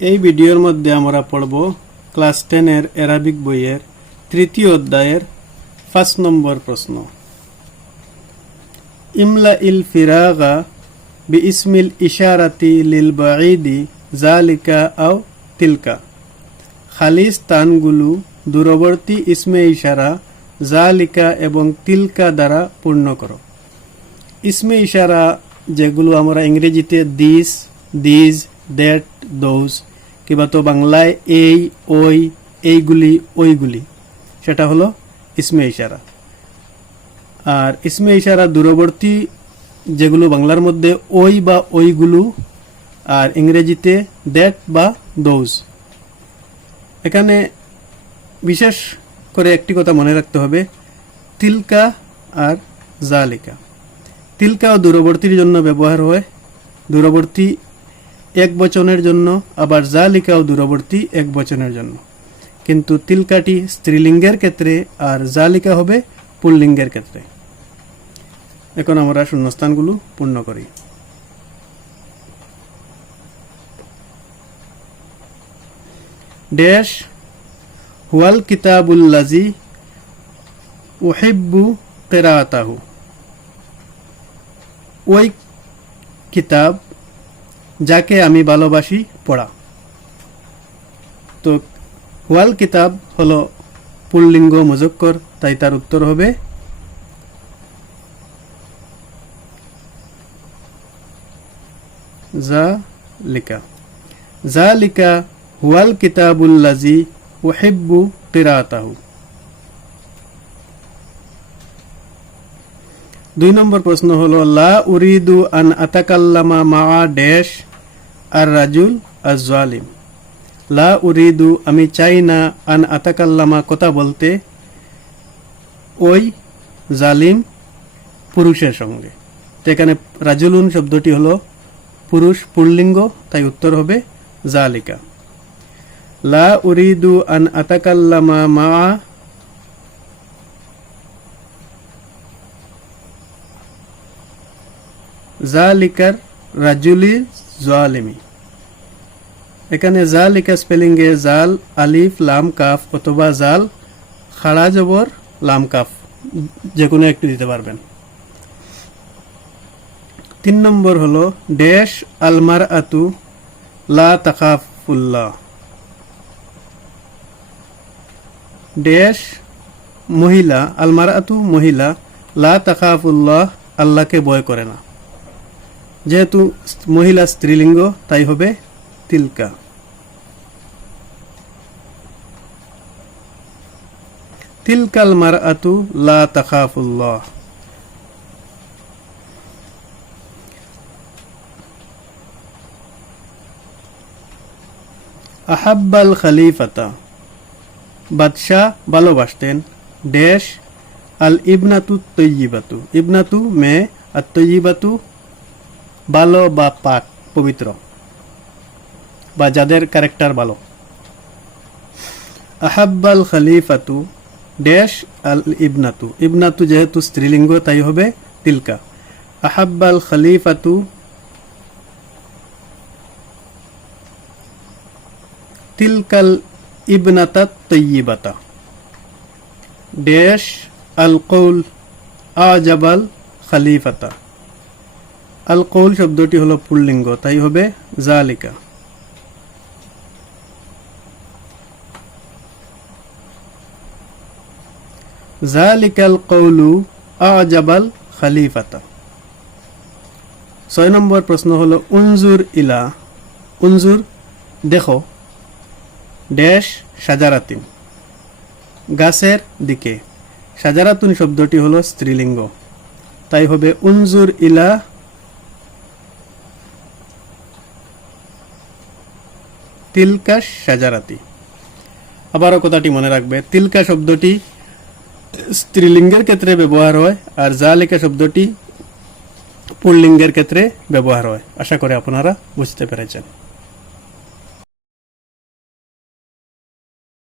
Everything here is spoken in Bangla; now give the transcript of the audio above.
এই ভিডিওর মধ্যে আমরা পড়ব ক্লাস 10 এর অ্যারাবিক বইয়ের তৃতীয় অধ্যায়ের 5 নম্বর প্রশ্ন। ইমলা ইল ফিরাগা বিইসমিল ইশারাতি লিল বাঈদি যালিকা আও তিলকা। খালি স্থানগুলো দূরবর্তী ইসমে ইশারা যালিকা এবং তিলকা দ্বারা পূর্ণ করো। ইসমে ইশারা যেগুলো আমরা ইংরেজিতে দিস, দিজ, দ্যাট, দোজ, কিংবা তো বাংলায় এই, ওই, এইগুলি, ওইগুলি, সেটা হলো ইসমে ইশারা। আর ইসমে ইশারা দূরবর্তী যেগুলো বাংলার মধ্যে ওই বা ওইগুলো, আর ইংরেজিতে দ্যাট বা দোজ। এখানে বিশেষ করে একটি কথা মনে রাখতে হবে, তিলকা আর জালিকা। তিলকাও দূরবর্তীর জন্য ব্যবহার হয়, দূরবর্তী এক বচনের জন্য, আবার জালিকাও দূরবর্তী এক বচনের জন্য। কিন্তু তিলকাটি স্ত্রীলিঙ্গের ক্ষেত্রে আর জালিকা হবে পুল্লিঙ্গের ক্ষেত্রে। এখন আমরা শূন্যস্থানগুলো পূর্ণ করি। ড্যাশ হুয়াল কিতাবুল্লাজি উহিব্বু কিরাআতাহু। ওই কিতাব যাকে আমি ভালোবাসি পড়া। তো হুয়াল কিতাব হলো পুল্লিঙ্গ মুজাক্কর, তাই তার উত্তর হবে যালিকা। যালিকা হুয়াল কিতাবুল্লাজি উহিব্বু কিরাআতাহু। 2 নম্বর প্রশ্ন হলো লা উরিদু আন আতাকাল্লামা মাআ ড্যাশ আর রাজুল আজ-জালিম। লা উরিদু আমি চাই না, আন আতাকাল্লামা কথা বলতে, ওই জালিম পুরুষের সঙ্গে। তো এখানে রাজুলুন শব্দটি হলো পুরুষ পুল্লিঙ্গ, তাই উত্তর হবে জালিকা। লা উরিদু আন আতাকাল্লামা মাআ জালিকার রাজুলি জালিমি। এখানে জালিকা স্পেলিং এ জাল আলিফ লাম কাফ অথবা জাল খাড়া জবর লাম কাফ, যে কোনো একটু দিতে পারবেন। 3 নম্বর হলো ড্যাশ আলমার আতু লা তাখাফুল্লাহ। ড্যাশ মহিলা, আলমার আতু মহিলা, লা তাখাফুল্লাহ আল্লাহকে ভয় করে না। যেহেতু মহিলা স্ত্রীলিঙ্গ, তাই হবে তিলকা। তিলকাল মারআতু লা তাখাফুল্লাহ। আহাব্বাল খলিফাতা বাদশাহ ভালোবাসতেন ড্যাশ আল ইবনাতু তৈয়িবাতু। ইবনাতু মেয়ে, আর তৈয়িবাতু ভালো বা পাক পবিত্র, বা যাদের ক্যারেক্টার ভালো। আহাব্বাল খলিফাতু ড্যাশ আল ইবনাতু। ইবনাতু যেহেতু স্ত্রীলিঙ্গ, তাই হবে তিলকা। আহাব্বাল খলিফাতু তিলকাল ইবনাতাত তৈয়িবাতা। ড্যাশ আল কৌল আজাবাল খলিফাতা। আল কৌল শব্দটি হলো পুল্লিঙ্গ, তাই হবে জালিকা। জালিকাল কৌলু আজাবাল খলিফাতা। 6 নম্বর প্রশ্ন হলো উনজুর ইলা। উনজুর দেখো ড্যাশ শাজারাতিন গাছের দিকে। শাজারাতুন শব্দটি হলো স্ত্রীলিঙ্গ, তাই হবে উনজুর ইলা তিলকা শাজারাতি। আবারও কথাটি মনে রাখবে, তিলকা শব্দটি স্ত্রীলিঙ্গের ক্ষেত্রে ব্যবহার হয়, আর জালিকা শব্দটি পুল্লিঙ্গের ক্ষেত্রে ব্যবহার হয়। আশা করি আপনারা বুঝতে পেরেছেন।